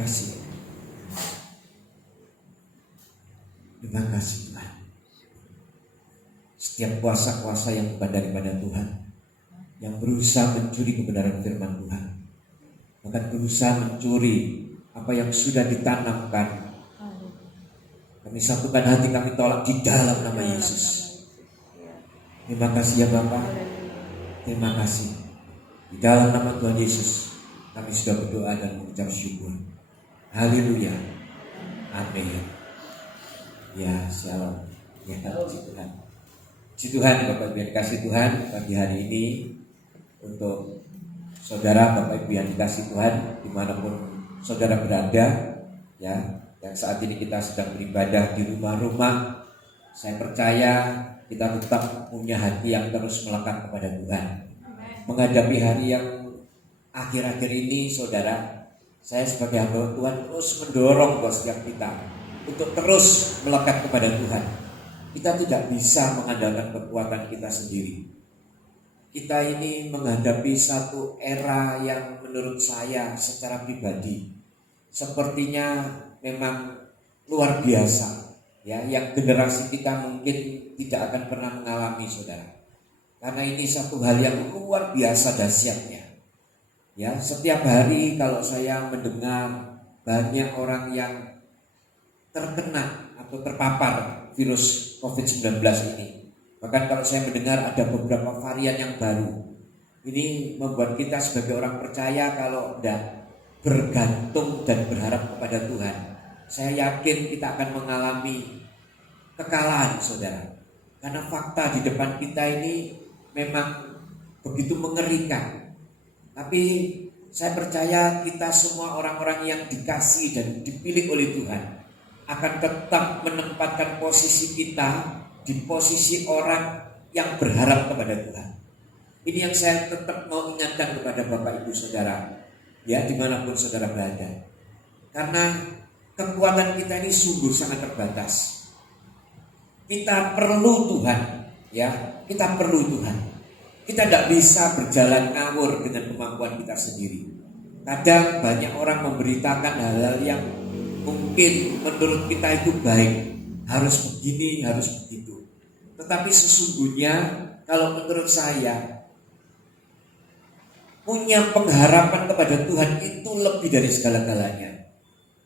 kasih. Terima kasih Tuhan. Setiap kuasa-kuasa yang bukan daripada Tuhan, yang berusaha mencuri kebenaran firman Tuhan, bahkan berusaha mencuri apa yang sudah ditanamkan, kami satukan hati, kami tolak di dalam nama Yesus. Terima kasih ya Bapak. Terima kasih. Di dalam nama Tuhan Yesus kami sudah berdoa dan mengucap syukur. Haleluya. Amin. Ya, shalom. Ya, puji Tuhan. Puji Tuhan, Bapak Ibu yang dikasih Tuhan, pagi hari ini untuk saudara Bapak Ibu yang dikasih Tuhan dimanapun saudara berada, ya, yang saat ini kita sedang beribadah di rumah-rumah, saya percaya kita tetap punya hati yang terus melekat kepada Tuhan. Menghadapi hari yang akhir-akhir ini, saudara, saya sebagai hamba Tuhan terus mendorong buat setiap kita untuk terus melekat kepada Tuhan. Kita tidak bisa mengandalkan kekuatan kita sendiri. Kita ini menghadapi satu era yang menurut saya secara pribadi sepertinya memang luar biasa, ya, yang generasi kita mungkin tidak akan pernah mengalami, saudara. Karena ini satu hal yang luar biasa dahsyatnya. Ya, setiap hari kalau saya mendengar banyak orang yang terkena atau terpapar virus COVID-19 ini. Bahkan kalau saya mendengar ada beberapa varian yang baru, ini membuat kita sebagai orang percaya kalau tidak bergantung dan berharap kepada Tuhan, saya yakin kita akan mengalami kekalahan, saudara. Karena fakta di depan kita ini memang begitu mengerikan. Tapi saya percaya kita semua orang-orang yang dikasih dan dipilih oleh Tuhan akan tetap menempatkan posisi kita di posisi orang yang berharap kepada Tuhan. Ini yang saya tetap mau ingatkan kepada Bapak Ibu Saudara, ya, dimanapun saudara berada. Karena kekuatan kita ini sungguh sangat terbatas. Kita perlu Tuhan, ya, kita perlu Tuhan. Kita tidak bisa berjalan ngawur dengan kemampuan kita sendiri. Kadang banyak orang memberitakan hal-hal yang mungkin menurut kita itu baik, harus begini, harus begitu. Tetapi sesungguhnya kalau menurut saya, punya pengharapan kepada Tuhan itu lebih dari segala-galanya.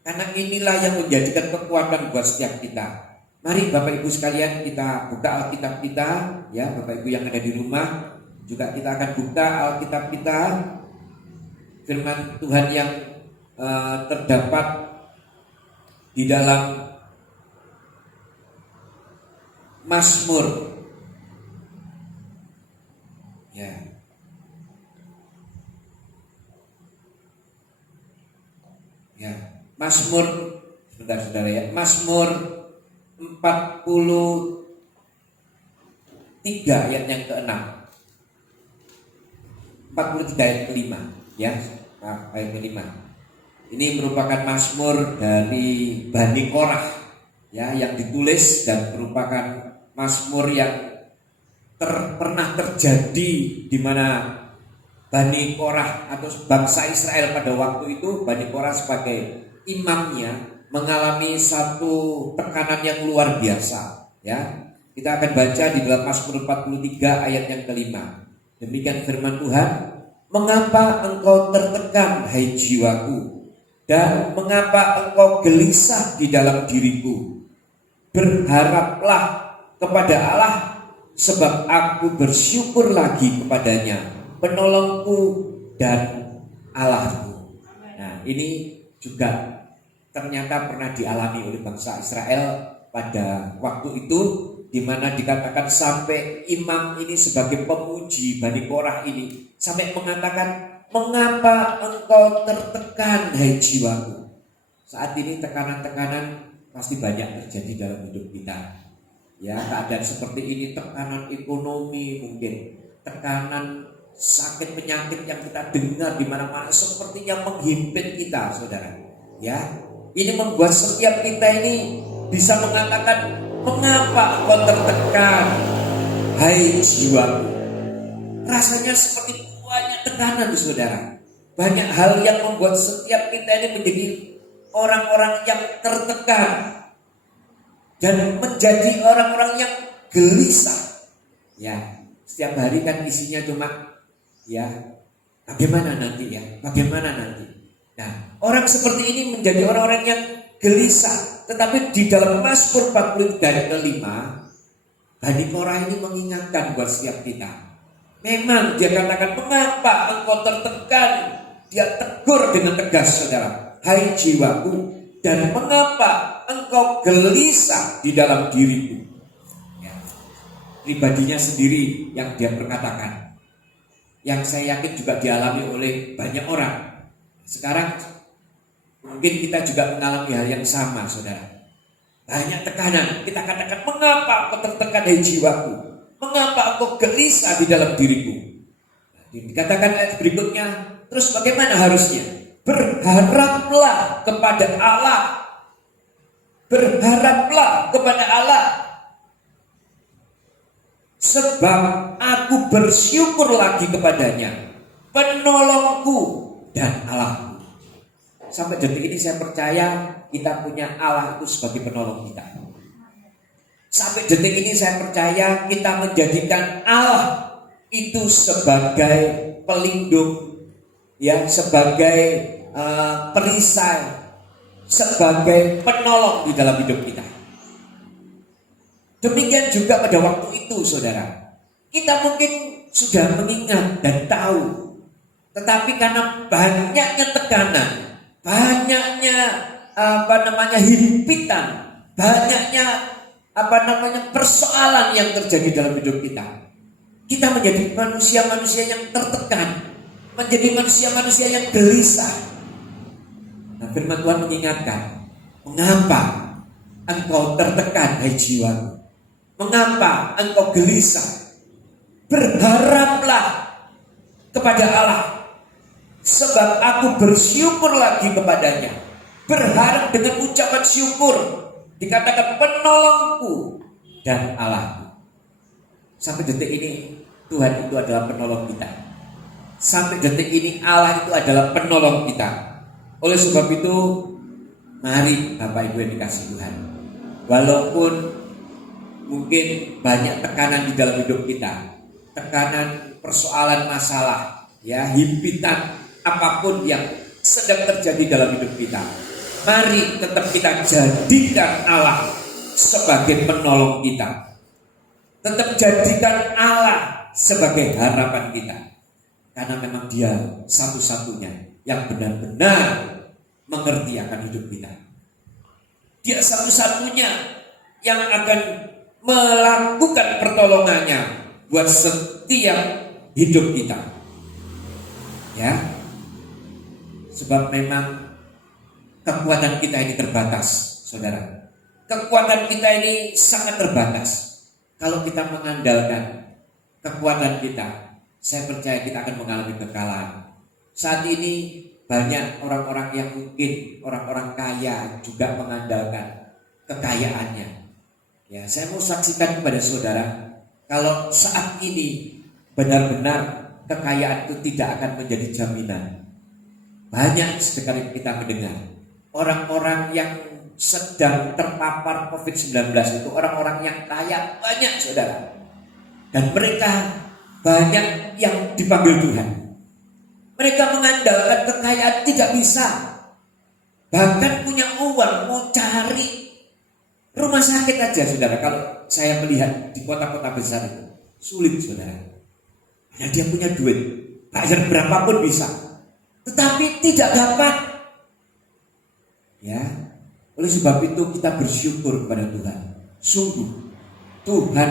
Karena inilah yang menjadikan kekuatan buat setiap kita. Mari Bapak Ibu sekalian kita buka Alkitab kita, ya, Bapak Ibu yang ada di rumah juga kita akan buka Alkitab kita, firman Tuhan yang terdapat di dalam Mazmur, ya, ya, Mazmur, sebentar saudara ya, Mazmur 43 ayat yang ke-6, 43 ayat ke-5, ya, ayat ke-5. Ini merupakan Mazmur dari Bani Korah, ya, yang ditulis dan merupakan Mazmur yang pernah terjadi di mana Bani Korah atau bangsa Israel pada waktu itu, Bani Korah sebagai imamnya mengalami satu tekanan yang luar biasa, ya. Kita akan baca di dalam Mazmur 43 ayat yang ke-5. Demikian firman Tuhan, "Mengapa engkau tertekan, hai jiwaku, dan mengapa engkau gelisah di dalam diriku? Berharaplah kepada Allah, sebab aku bersyukur lagi kepadanya, penolongku dan Allahku." Nah, ini juga ternyata pernah dialami oleh bangsa Israel pada waktu itu, di mana dikatakan sampai imam ini sebagai pemuji Bani Korah ini sampai mengatakan, "Mengapa engkau tertekan, hai jiwaku?" Saat ini tekanan-tekanan pasti banyak terjadi dalam hidup kita. Ya, keadaan seperti ini, tekanan ekonomi mungkin, tekanan sakit penyakit yang kita dengar di mana-mana sepertinya menghimpit kita, saudara. Ya, ini membuat setiap kita ini bisa mengatakan, "Mengapa engkau tertekan, hai jiwaku?" Rasanya seperti banyak tekanan, saudara. Banyak hal yang membuat setiap kita ini menjadi orang-orang yang tertekan dan menjadi orang-orang yang gelisah. Ya, setiap hari kan isinya cuma ya bagaimana nanti ya, bagaimana nanti. Nah, orang seperti ini menjadi orang-orang yang gelisah. Tetapi di dalam Mazmur 40 dari kelima, Bani Korah ini mengingatkan buat setiap kita. Memang dia katakan, mengapa engkau tertekan? Dia tegur dengan tegas, saudara. Hai jiwaku, dan mengapa engkau gelisah di dalam diriku? Ya, pribadinya sendiri yang dia perkatakan, yang saya yakin juga dialami oleh banyak orang. Sekarang mungkin kita juga mengalami hal yang sama, saudara. Banyak tekanan, kita katakan, mengapa engkau tertekan hai jiwaku? Mengapa engkau gelisah di dalam diriku? Dikatakan ayat berikutnya, terus bagaimana harusnya? Berharaplah kepada Allah. Berharaplah kepada Allah. Sebab aku bersyukur lagi kepadanya, penolongku dan Allahku. Sampai detik ini saya percaya kita punya Allah itu sebagai penolong kita. Sampai detik ini saya percaya kita menjadikan Allah itu sebagai pelindung, ya, sebagai perisai, sebagai penolong di dalam hidup kita. Demikian juga pada waktu itu, saudara. Kita mungkin sudah mengingat dan tahu, tetapi karena banyaknya tekanan, banyaknya himpitan, banyaknya persoalan yang terjadi dalam hidup kita, kita menjadi manusia-manusia yang tertekan, menjadi manusia-manusia yang gelisah. Nah, firman Tuhan mengingatkan, mengapa engkau tertekan hai jiwaku? Mengapa engkau gelisah? Berharaplah kepada Allah, sebab aku bersyukur lagi kepadanya. Berharap dengan ucapan syukur, dikatakan penolongku dan Allahku. Sampai detik ini Tuhan itu adalah penolong kita. Sampai detik ini Allah itu adalah penolong kita. Oleh sebab itu, mari Bapak Ibu yang dikasihi Tuhan, walaupun mungkin banyak tekanan di dalam hidup kita, tekanan, persoalan, masalah, ya, himpitan, apapun yang sedang terjadi dalam hidup kita, mari tetap kita jadikan Allah sebagai penolong kita. Tetap jadikan Allah sebagai harapan kita. Karena memang Dia satu-satunya yang benar-benar mengerti akan hidup kita. Dia satu-satunya yang akan melakukan pertolongannya buat setiap hidup kita. Ya. Sebab memang kekuatan kita ini terbatas, saudara. Kekuatan kita ini sangat terbatas. Kalau kita mengandalkan kekuatan kita, saya percaya kita akan mengalami kekalahan. Saat ini banyak orang-orang yang mungkin orang-orang kaya juga mengandalkan kekayaannya. Ya, saya mau saksikan kepada saudara, kalau saat ini benar-benar kekayaan itu tidak akan menjadi jaminan. Banyak sekali kita mendengar orang-orang yang sedang terpapar COVID-19 itu orang-orang yang kaya banyak, saudara. Dan mereka banyak yang dipanggil Tuhan. Mereka mengandalkan kekayaan tidak bisa. Bahkan punya uang mau cari rumah sakit aja, saudara. Kalau saya melihat di kota-kota besar itu sulit, saudara. Hanya dia punya duit, bayar berapapun bisa, tetapi tidak dapat. Ya, oleh sebab itu kita bersyukur kepada Tuhan. Sungguh Tuhan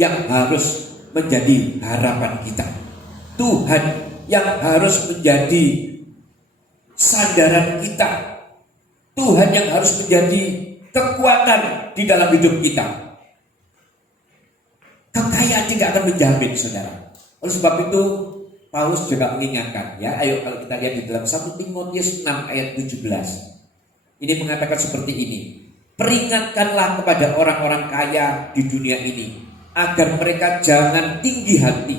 yang harus menjadi harapan kita. Tuhan yang harus menjadi sandaran kita. Tuhan yang harus menjadi kekuatan di dalam hidup kita. Kekayaan tidak akan menjamin, saudara. Oleh sebab itu Paulus juga mengingatkan, ya, ayo kalau kita lihat di dalam 1 Timotius 6 ayat 17. Ini mengatakan seperti ini. Peringatkanlah kepada orang-orang kaya di dunia ini, agar mereka jangan tinggi hati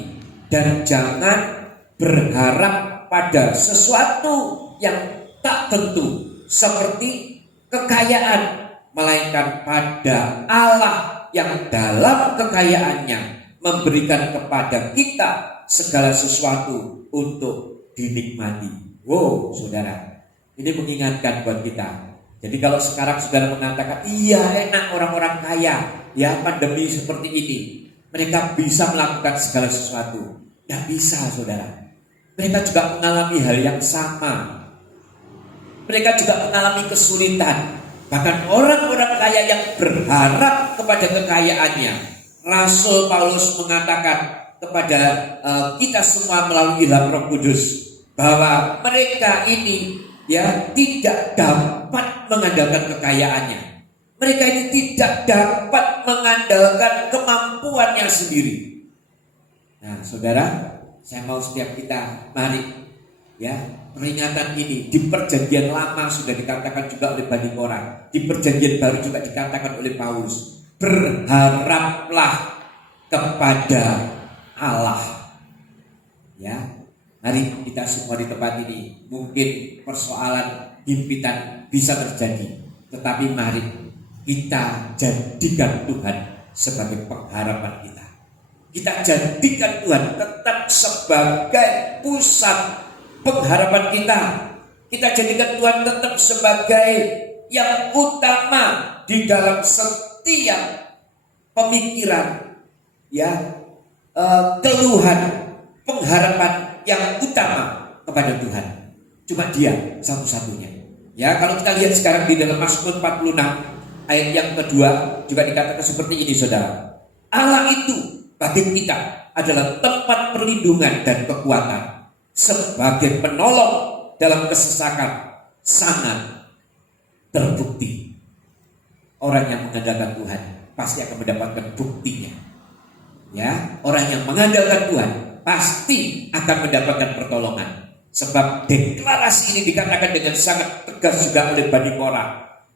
dan jangan berharap pada sesuatu yang tak tentu seperti kekayaan, melainkan pada Allah yang dalam kekayaannya memberikan kepada kita segala sesuatu untuk dinikmati. Wow, saudara, ini mengingatkan buat kita. Jadi kalau sekarang saudara mengatakan, iya enak orang-orang kaya, ya pandemi seperti ini, mereka bisa melakukan segala sesuatu. Tidak bisa, saudara. Mereka juga mengalami hal yang sama. Mereka juga mengalami kesulitan. Bahkan orang-orang kaya yang berharap kepada kekayaannya. Rasul Paulus mengatakan kepada kita semua melalui ilham Roh Kudus bahwa mereka ini ya tidak dapat mengandalkan kekayaannya. Mereka ini tidak dapat mengandalkan kemampuannya sendiri. Nah, saudara, saya mau setiap kita mari ya, peringatan ini di perjanjian lama sudah dikatakan juga oleh Bani Korah, di perjanjian baru juga dikatakan oleh Paulus. Berharaplah kepada Allah. Ya, mari kita semua di tempat ini, mungkin persoalan himpitan bisa terjadi, tetapi mari kita jadikan Tuhan sebagai pengharapan kita. Kita jadikan Tuhan tetap sebagai pusat pengharapan kita. Kita jadikan Tuhan tetap sebagai yang utama di dalam setiap pemikiran, ya, keluhan, pengharapan yang utama kepada Tuhan. Cuma Dia satu-satunya. Ya, kalau kita lihat sekarang di dalam Mazmur 46 ayat yang kedua juga dikatakan seperti ini, saudara. Allah itu bagi kita adalah tempat perlindungan dan kekuatan, sebagai penolong dalam kesesakan sangat terbukti. Orang yang mengandalkan Tuhan pasti akan mendapatkan buktinya. Ya, orang yang mengandalkan Tuhan pasti akan mendapatkan pertolongan. Sebab deklarasi ini dikatakan dengan sangat tegas juga oleh Bani Korah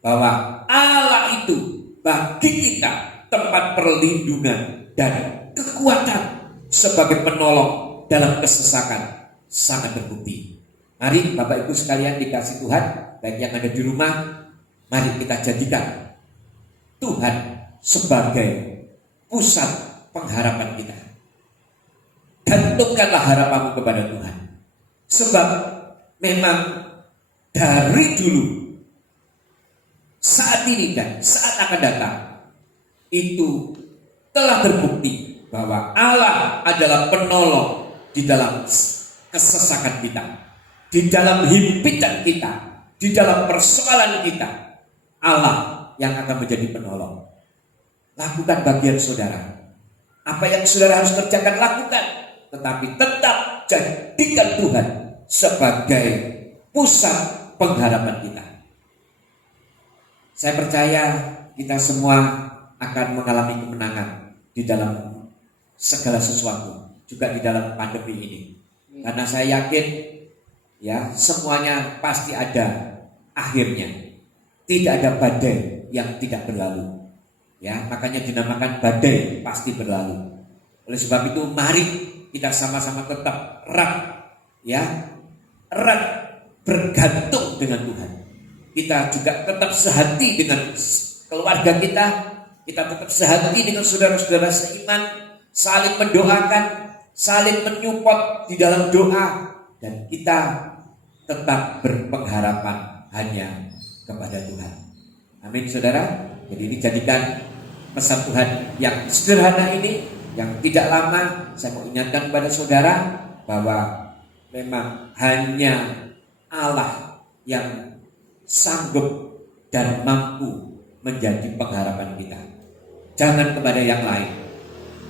bahwa Allah itu bagi kita tempat perlindungan dan kekuatan, sebagai penolong dalam kesesakan sangat terbukti. Mari Bapak Ibu sekalian dikasih Tuhan, baik yang ada di rumah, mari kita jadikan Tuhan sebagai pusat pengharapan kita. Gantungkanlah harapanmu kepada Tuhan. Sebab memang dari dulu, saat ini dan saat akan datang, itu telah terbukti bahwa Allah adalah penolong di dalam kesesakan kita, di dalam himpitan kita, di dalam persoalan kita. Allah yang akan menjadi penolong. Lakukan bagian saudara. Apa yang saudara harus kerjakan, lakukan. Tetapi tetap jadikan Tuhan sebagai pusat pengharapan kita. Saya percaya kita semua akan mengalami kemenangan di dalam segala sesuatu, juga di dalam pandemi ini. Karena saya yakin ya, semuanya pasti ada akhirnya. Tidak ada badai yang tidak berlalu. Ya, makanya dinamakan badai pasti berlalu. Oleh sebab itu mari kita sama-sama tetap erat, ya, erat bergantung dengan Tuhan. Kita juga tetap sehati dengan keluarga kita. Kita tetap sehati dengan saudara-saudara seiman, saling mendoakan, saling menyupport di dalam doa, dan kita tetap berpengharapan hanya kepada Tuhan. Amin, saudara. Jadi ini jadikan pesan Tuhan yang sederhana ini, yang tidak lama. Saya mau ingatkan kepada saudara bahwa memang hanya Allah yang sanggup dan mampu menjadi pengharapan kita. Jangan kepada yang lain.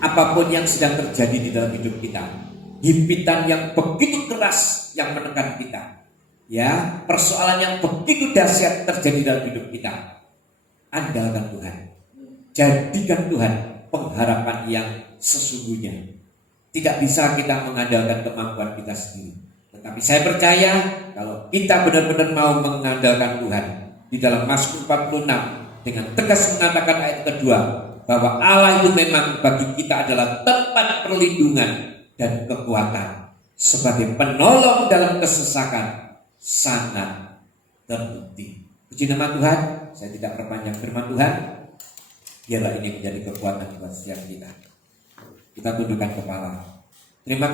Apapun yang sedang terjadi di dalam hidup kita, himpitan yang begitu keras yang menekan kita, ya, persoalan yang begitu dahsyat terjadi dalam hidup kita, andalkan Tuhan. Jadikan Tuhan pengharapan yang sesungguhnya. Tidak bisa kita mengandalkan kemampuan kita sendiri. Tetapi saya percaya kalau kita benar-benar mau mengandalkan Tuhan, di dalam Mazmur 46 dengan tegas mengatakan ayat kedua bahwa Allah itu memang bagi kita adalah tempat perlindungan dan kekuatan, sebagai penolong dalam kesesakan sangat terbukti. Puji nama Tuhan, saya tidak perpanjang firman Tuhan. Biarlah ini menjadi kekuatan buat setiap kita. Kita tundukkan kepala. Terima kasih.